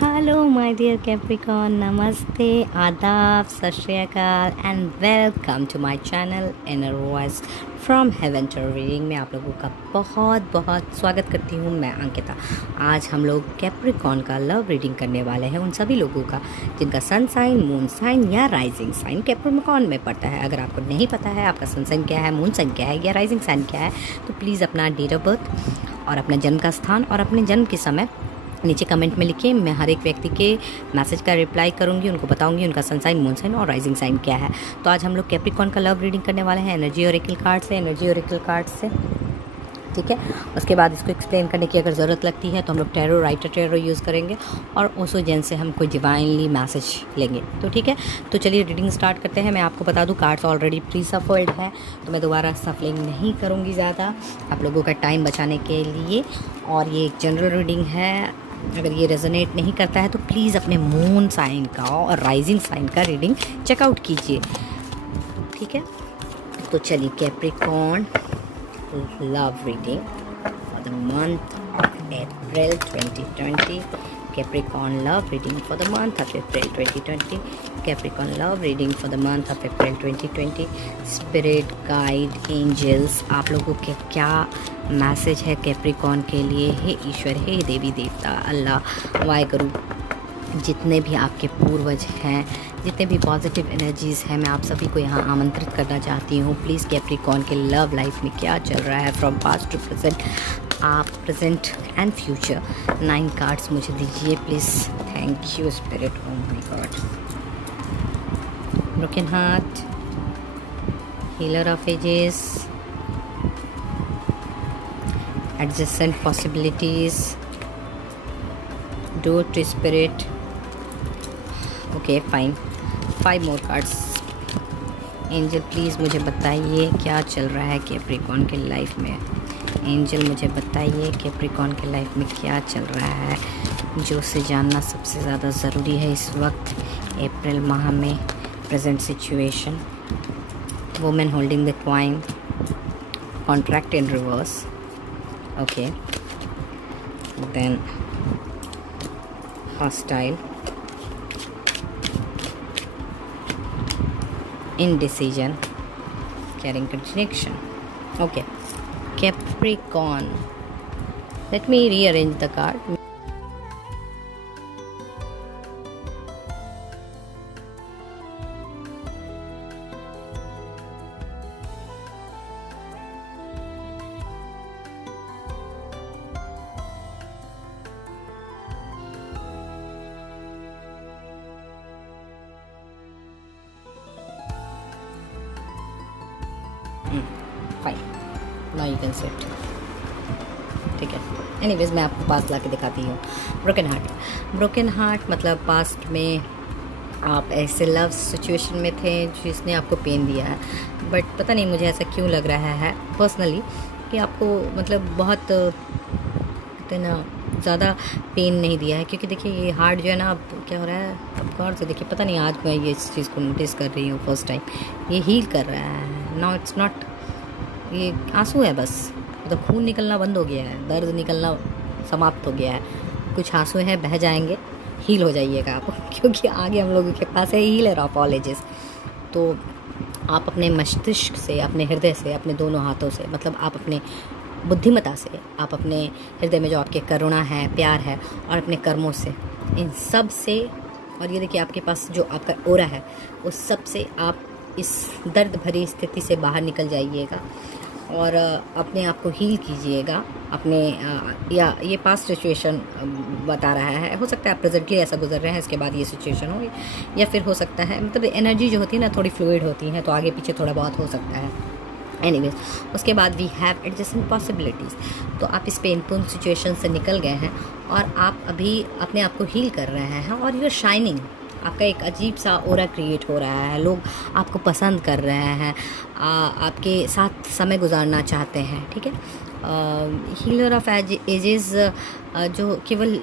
Hello, my dear Capricorn. Namaste, आदाब, सत श्री अकाल and welcome to my channel inner voice from heaven to reading में आप लोगों का बहुत बहुत स्वागत करती हूँ। मैं अंकिता। आज हम लोग कैप्रिकॉर्न का लव रीडिंग करने वाले हैं, उन सभी लोगों का जिनका सन साइन, मून साइन या राइजिंग साइन कैप्रिकॉर्न में पड़ता है। अगर आपको नहीं पता है आपका सन साइन क्या है, मून साइन क्या है या राइजिंग साइन क्या है, तो प्लीज़ अपना डेट ऑफ बर्थ और अपने जन्म का स्थान और अपने जन्म के समय नीचे कमेंट में लिखिए। मैं हर एक व्यक्ति के मैसेज का रिप्लाई करूंगी, उनको बताऊंगी उनका सन साइन, मून साइन और राइजिंग साइन क्या है। तो आज हम लोग कैप्रिकॉर्न का लव रीडिंग करने वाले हैं एनर्जी ओरेकल कार्ड से, ठीक है। उसके बाद इसको एक्सप्लेन करने की अगर ज़रूरत लगती है तो हम लोग टैरो, राइटर टैरो यूज़ करेंगे और ओसो जेन से हम कोई डिवाइनली मैसेज लेंगे। तो ठीक है, तो चलिए रीडिंग स्टार्ट करते हैं। मैं आपको बता दूं कार्ड्स ऑलरेडी प्री सफल्ड है, तो मैं दोबारा सफलिंग नहीं करूँगी ज़्यादा आप लोगों का टाइम बचाने के लिए। और ये एक जनरल रीडिंग है, अगर ये रेजोनेट नहीं करता है तो प्लीज़ अपने मून साइन का और राइजिंग साइन का रीडिंग चेकआउट कीजिए, ठीक है। तो चलिए Capricorn love reading for the month of April 2020. Capricorn love reading for the month of April 2020. Capricorn love reading for the month of April 2020. Spirit guide angels, आप लोगों के क्या मैसेज है कैप्रिकॉर्न के लिए? हे ईश्वर, हे देवी देवता, अल्लाह, वाहेगुरु, जितने भी आपके पूर्वज हैं, जितने भी पॉजिटिव एनर्जीज़ हैं, मैं आप सभी को यहाँ आमंत्रित करना चाहती हूँ। प्लीज़ कैप्रिकॉर्न के लव लाइफ में क्या चल रहा है फ्रॉम पास्ट टू प्रेजेंट, आप प्रेजेंट एंड फ्यूचर। 9 कार्ड्स मुझे दीजिए please. Thank you spirit. Oh my God. Broken heart, healer of ages, adjacent possibilities, door to spirit. Okay fine, 5 more cards. Angel please मुझे बताइए क्या चल रहा है Capricorn के लाइफ में। एंजल मुझे बताइए कैप्रिकॉर्न के लाइफ में क्या चल रहा है, जो उसे जानना सबसे ज़्यादा ज़रूरी है इस वक्त अप्रैल माह में। Present situation, women holding the coin, contract in reverse, okay, then hostile, indecision, carrying contradiction. Okay, Capricorn. Let me rearrange the card. Fine, now you can sit, ठीक है। एनीवेज मैं आपको पास ला के दिखाती हूँ। ब्रोकन हार्ट मतलब पास्ट में आप ऐसे लव सिचुएशन में थे जिसने आपको पेन दिया है, बट पता नहीं मुझे ऐसा क्यों लग रहा है पर्सनली कि आपको मतलब बहुत इतना ज़्यादा पेन नहीं दिया है। क्योंकि देखिए ये हार्ट जो है ना, अब क्या हो रहा है, अब गौर से देखिए, पता नहीं आज मैं ये इस चीज़ को नोटिस कर रही हूँ फर्स्ट टाइम, ये हील कर रहा है। नाउ इट्स नॉट, ये आंसू है बस, मतलब खून निकलना बंद हो गया है, दर्द निकलना समाप्त हो गया है। कुछ आंसू हैं, बह जाएंगे, हील हो जाइएगा आप क्योंकि आगे हम लोगों के पास है हीलर ऑफ ऑल एजेस। तो आप अपने मस्तिष्क से, अपने हृदय से, अपने दोनों हाथों से, मतलब आप अपने बुद्धिमता से, आप अपने हृदय में जो आपके करुणा है, प्यार है, और अपने कर्मों से, इन सब से, और ये देखिए आपके पास जो आपका ओरा है, उस सब से आप इस दर्द भरी स्थिति से बाहर निकल जाइएगा और अपने आप को हील कीजिएगा। अपने या ये पास्ट सिचुएशन बता रहा है, हो सकता है आप प्रेजेंटली ऐसा गुजर रहे हैं, इसके बाद ये सिचुएशन हो, या फिर हो सकता है, मतलब एनर्जी जो होती है ना थोड़ी फ्लूइड होती है, तो आगे पीछे थोड़ा बहुत हो सकता है। एनीवेज, उसके बाद वी हैव एडजस्टिंग पॉसिबिलिटीज़। तो आप इस पेनफुल सिचुएशन से निकल गए हैं और आप अभी अपने आप को हील कर रहे हैं और यू आर शाइनिंग। आपका एक अजीब सा ओरा क्रिएट हो रहा है, लोग आपको पसंद कर रहे हैं, आपके साथ समय गुजारना चाहते हैं, ठीक है। हीलर ऑफ एजेस जो केवल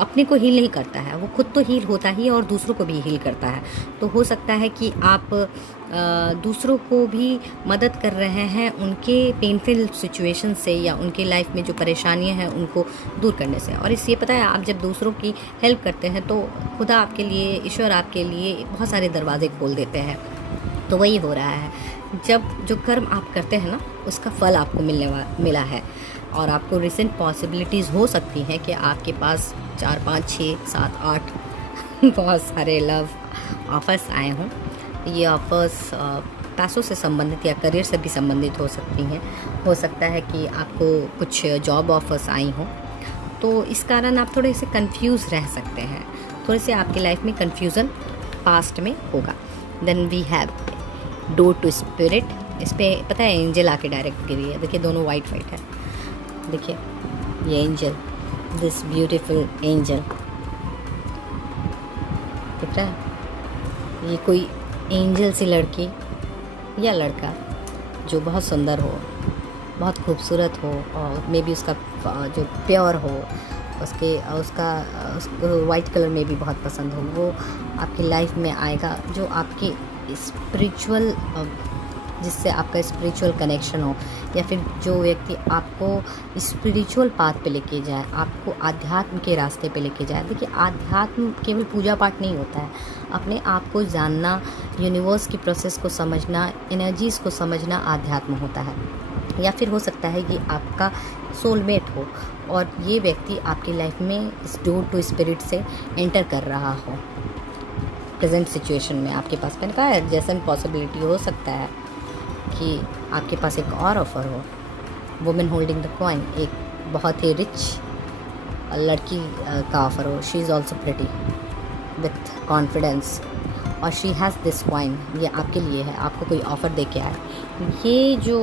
अपने को हील नहीं करता है, वो खुद तो हील होता ही है और दूसरों को भी हील करता है। तो हो सकता है कि आप दूसरों को भी मदद कर रहे हैं उनके पेनफुल सिचुएशन से या उनके लाइफ में जो परेशानियां हैं उनको दूर करने से। और इसलिए पता है, आप जब दूसरों की हेल्प करते हैं तो खुदा आपके लिए, ईश्वर आपके लिए बहुत सारे दरवाजे खोल देते हैं। तो वही हो रहा है, जब जो कर्म आप करते हैं ना उसका फल आपको मिला है। और आपको रिसेंट पॉसिबिलिटीज़ हो सकती हैं कि आपके पास 4, 5, 6, 7, 8 बहुत सारे लव ऑफर्स आए हों। ये ऑफर्स पैसों से संबंधित या करियर से भी संबंधित हो सकती हैं। हो सकता है कि आपको कुछ जॉब ऑफर्स आई हों, तो इस कारण आप थोड़े से कंफ्यूज रह सकते हैं। थोड़े से आपकी लाइफ में कंफ्यूजन पास्ट में होगा। Then we have door to spirit. इस पर पता है एंजल आके डायरेक्ट गिरी है। देखिए दोनों वाइट है। देखिए ये एंजल, दिस ब्यूटीफुल एंजल दिख रहा है। ये कोई एंजल सी लड़की या लड़का जो बहुत सुंदर हो, बहुत खूबसूरत हो, और मे बी उसका जो प्योर हो, उसको वाइट कलर में भी बहुत पसंद हो, वो आपकी लाइफ में आएगा। जो आपकी स्पिरिचुअल, जिससे आपका स्पिरिचुअल कनेक्शन हो, या फिर जो व्यक्ति आपको स्पिरिचुअल पाथ पे लेके जाए, आपको आध्यात्म के रास्ते पे लेके जाए। देखिए आध्यात्म केवल पूजा पाठ नहीं होता है, अपने आप को जानना, यूनिवर्स की प्रोसेस को समझना, एनर्जीज़ को समझना आध्यात्म होता है। या फिर हो सकता है कि आपका सोलमेट हो और ये व्यक्ति आपकी लाइफ में इस डोर टू स्पिरिट से एंटर कर रहा हो। प्रेजेंट सिचुएशन में आपके पास मैंने कहा है जैसे पॉसिबिलिटी हो सकता है कि आपके पास एक और ऑफ़र हो। वुमेन होल्डिंग द कॉइन, एक बहुत ही रिच लड़की का ऑफ़र हो। She is also pretty with confidence, और शी हैज़ दिस कॉइन। ये आपके लिए है, आपको कोई ऑफ़र दे के आए। ये जो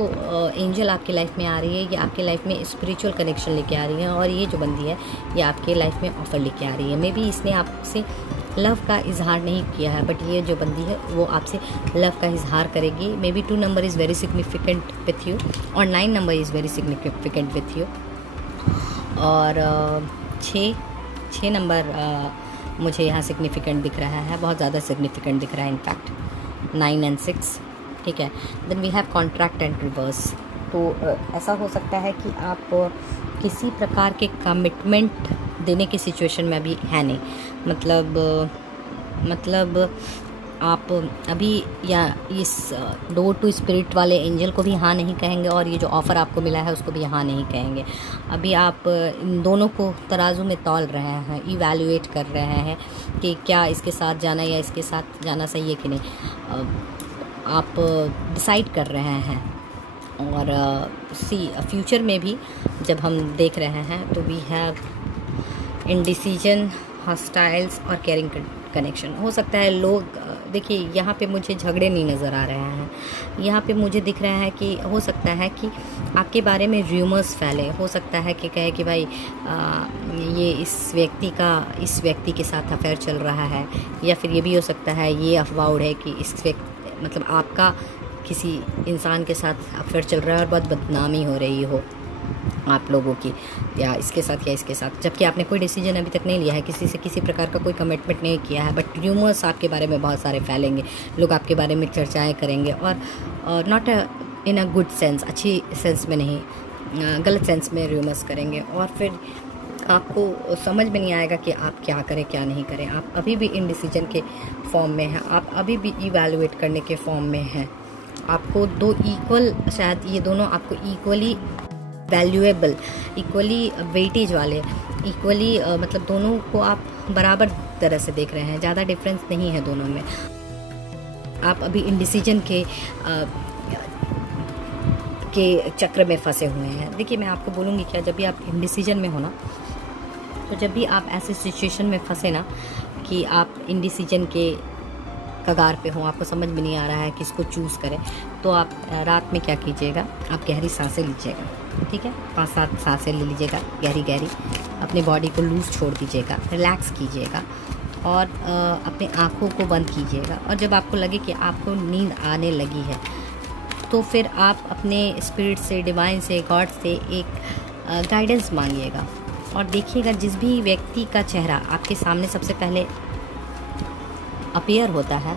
एंजल आपकी लाइफ में आ रही है, ये आपके लाइफ में स्पिरिचुअल कनेक्शन लेके आ रही है। और ये जो बंदी है ये आपके लाइफ में ऑफ़र लेके आ रही है। मे बी इसने आपसे लव का इजहार नहीं किया है, बट ये जो बंदी है वो आपसे लव का इजहार करेगी। May be 2 number is very significant with you, और 9 number is very significant with you. और 6 नंबर मुझे यहाँ सिग्निफिकेंट दिख रहा है, बहुत ज़्यादा सिग्निफिकेंट दिख रहा है इनफैक्ट। 9 and 6, ठीक है। Then we have contract and reverse. तो ऐसा हो सकता है कि आप किसी प्रकार के कमिटमेंट देने की सिचुएशन में अभी है नहीं। मतलब आप अभी या इस डोर टू स्पिरिट वाले एंजल को भी हाँ नहीं कहेंगे, और ये जो ऑफ़र आपको मिला है उसको भी हाँ नहीं कहेंगे। अभी आप इन दोनों को तराजू में तौल रहे हैं, इवैल्यूएट कर रहे हैं कि क्या इसके साथ जाना या इसके साथ जाना सही है कि नहीं। आप डिसाइड कर रहे हैं। और फ्यूचर में भी जब हम देख रहे हैं तो वी हैव इंडिसीजन, हॉस्टाइल्स और केयरिंग कनेक्शन। हो सकता है लोग, देखिए यहाँ पे मुझे झगड़े नहीं नज़र आ रहे हैं। यहाँ पे मुझे दिख रहा है कि हो सकता है कि आपके बारे में र्यूमर्स फैले। हो सकता है कि कहे कि भाई ये इस व्यक्ति के साथ अफेयर चल रहा है, या फिर ये भी हो सकता है ये अफवाह उड़े कि मतलब आपका किसी इंसान के साथ अफेयर चल रहा है और बहुत बदनामी हो रही हो आप लोगों की, या इसके साथ या इसके साथ, जबकि आपने कोई डिसीजन अभी तक नहीं लिया है, किसी से किसी प्रकार का कोई कमिटमेंट नहीं किया है। बट र्यूमर्स आपके बारे में बहुत सारे फैलेंगे, लोग आपके बारे में चर्चाएं करेंगे, और not in a good sense, अच्छी सेंस में नहीं, गलत सेंस में र्यूमर्स करेंगे। और फिर आपको समझ में नहीं आएगा कि आप क्या करें क्या नहीं करें। आप अभी भी इन डिसीजन के फॉर्म में हैं, आप अभी भी इवैल्यूएट करने के फॉर्म में हैं। आपको दो इक्वल, शायद ये दोनों आपको इक्वली वैल्यूएबल, इक्वली वेटेज वाले, इक्वली मतलब दोनों को आप बराबर तरह से देख रहे हैं, ज़्यादा डिफरेंस नहीं है दोनों में। आप अभी इंडिसीजन के चक्र में फंसे हुए हैं। देखिए मैं आपको बोलूँगी क्या, जब भी आप इंडिसीजन में हो ना, तो जब भी आप ऐसे सिचुएशन में फंसे ना कि आप इंडिसीजन के कगार पे हो, आपको समझ में नहीं आ रहा है किसको चूज़ करें, तो आप रात में क्या कीजिएगा, आप गहरी सांसें लीजिएगा, ठीक है। 5-7 सांसें ले लीजिएगा गहरी गहरी, अपने बॉडी को लूज़ छोड़ दीजिएगा, रिलैक्स कीजिएगा, और अपने आँखों को बंद कीजिएगा। और जब आपको लगे कि आपको नींद आने लगी है, तो फिर आप अपने स्पिरिट से, डिवाइन से, गॉड से एक गाइडेंस मांगिएगा। और देखिएगा जिस भी व्यक्ति का चेहरा आपके सामने सबसे पहले अपीयर होता है,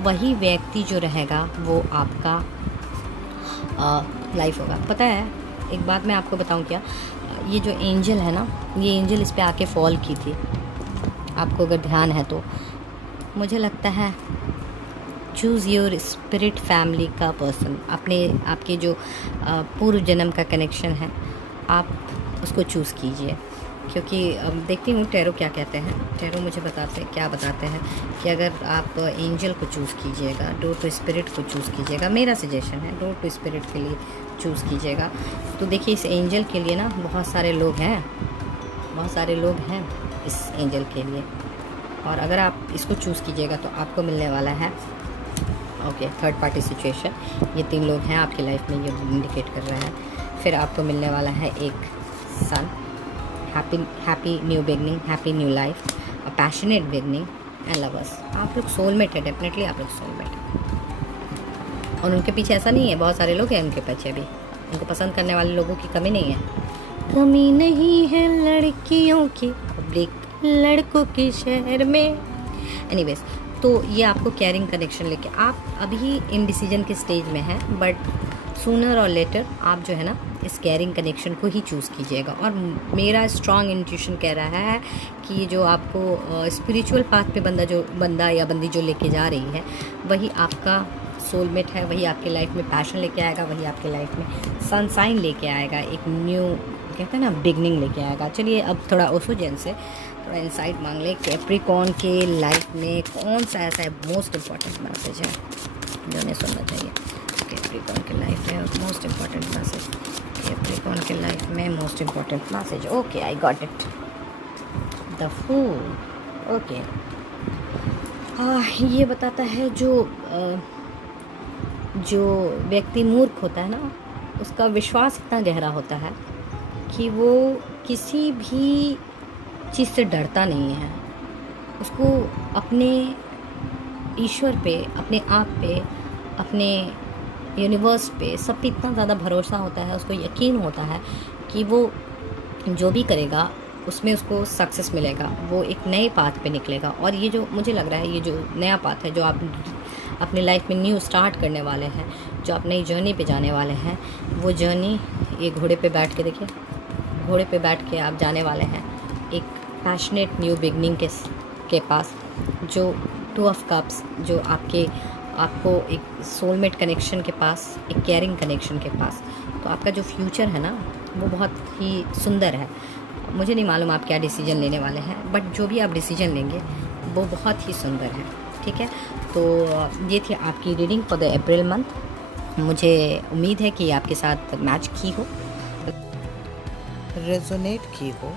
वही व्यक्ति जो रहेगा वो आपका लाइफ होगा। पता है, एक बात मैं आपको बताऊं क्या, ये जो एंजल है ना, ये एंजल इस पे आके फॉल की थी, आपको अगर ध्यान है तो। मुझे लगता है चूज़ योर स्पिरिट फैमिली का पर्सन, आपके जो पूर्व जन्म का कनेक्शन है, आप उसको चूज़ कीजिए। क्योंकि देखती हूँ टैरो क्या कहते हैं। टैरो मुझे क्या बताते हैं कि अगर आप एंजल को चूज़ कीजिएगा, डोर टू स्पिरिट को चूज़ कीजिएगा, मेरा सजेशन है डोर टू स्पिरिट के लिए चूज़ कीजिएगा। तो देखिए इस एंजल के लिए ना बहुत सारे लोग हैं इस एंजल के लिए, और अगर आप इसको चूज़ कीजिएगा तो आपको मिलने वाला है थर्ड पार्टी सिचुएशन। ये 3 लोग हैं आपकी लाइफ में, ये इंडिकेट कर रहा है। फिर आपको मिलने वाला है एक son, happy new beginning, happy new life, a passionate beginning and lovers. आप लोग सोलमेट है, डेफिनेटली आप लोग सोलमेट है। और उनके पीछे ऐसा नहीं है, बहुत सारे लोग हैं उनके पीछे भी, उनको पसंद करने वाले लोगों की कमी नहीं है लड़कियों की, पब्लिक लड़कों के शहर में। एनीवेज, तो ये आपको कैरिंग कनेक्शन लेके, आप अभी इनडिसीजन के स्टेज में हैं, बट सूनर और लेटर आप जो है ना इस कैरिंग कनेक्शन को ही चूज़ कीजिएगा। और मेरा स्ट्रॉन्ग इंट्यूशन कह रहा है कि ये जो आपको स्पिरिचुअल पाथ पे बंदा या बंदी जो लेके जा रही है, वही आपका सोलमेट है, वही आपके लाइफ में पैशन लेके आएगा, वही आपके लाइफ में सनसाइन लेके आएगा, एक न्यू कहते हैं ना बिगनिंग लेके आएगा। चलिए अब थोड़ा ओसोजन से थोड़ा इंसाइट मांग ले, कैप्रिकॉर्न के लाइफ में कौन सा ऐसा है मोस्ट इम्पॉर्टेंट मैसेज है जो उन्हें सुनना चाहिए। कैप्रिकॉर्न के लाइफ में मोस्ट इम्पॉर्टेंट मैसेज, कैप्रिकॉर्न के लाइफ में most important message. Okay, I got it, the fool. Okay, ये बताता है जो व्यक्ति मूर्ख होता है ना, उसका विश्वास इतना गहरा होता है कि वो किसी भी चीज़ से डरता नहीं है। उसको अपने ईश्वर पे, अपने आप पे, अपने यूनिवर्स पे, सब पे इतना ज़्यादा भरोसा होता है, उसको यकीन होता है कि वो जो भी करेगा उसमें उसको सक्सेस मिलेगा, वो एक नए पाथ पे निकलेगा। और ये जो मुझे लग रहा है, ये जो नया पाथ है जो आप अपनी लाइफ में न्यू स्टार्ट करने वाले हैं, जो आप नई जर्नी पे जाने वाले हैं, वो जर्नी ये घोड़े पे बैठ के देखिए, घोड़े पे बैठ के आप जाने वाले हैं एक पैशनेट न्यू बिगनिंग के पास, जो 2 ऑफ कप्स, जो आपको एक सोलमेट कनेक्शन के पास, एक केयरिंग कनेक्शन के पास। तो आपका जो फ्यूचर है ना वो बहुत ही सुंदर है। मुझे नहीं मालूम आप क्या डिसीजन लेने वाले हैं, बट जो भी आप डिसीजन लेंगे वो बहुत ही सुंदर है। ठीक है, तो ये थी आपकी reading for the April month. मुझे उम्मीद है कि आपके साथ मैच की हो, रेजोनेट की हो,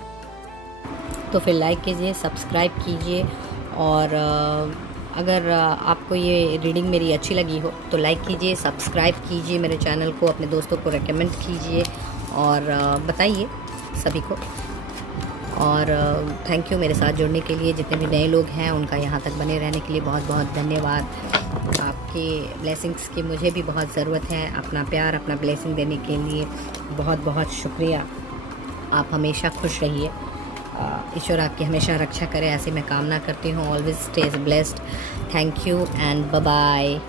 तो फिर लाइक कीजिए, सब्सक्राइब कीजिए। और अगर आपको ये रीडिंग मेरी अच्छी लगी हो तो लाइक कीजिए, सब्सक्राइब कीजिए मेरे चैनल को, अपने दोस्तों को रेकमेंड कीजिए और बताइए सभी को। और थैंक यू मेरे साथ जुड़ने के लिए। जितने भी नए लोग हैं उनका यहाँ तक बने रहने के लिए बहुत बहुत धन्यवाद। आपके ब्लेसिंग्स की मुझे भी बहुत ज़रूरत है, अपना प्यार, अपना ब्लेसिंग देने के लिए बहुत बहुत शुक्रिया। आप हमेशा खुश रहिए, ईश्वर आपकी हमेशा रक्षा करे, ऐसी मैं कामना करती हूँ। Always stay blessed. Thank you and bye bye.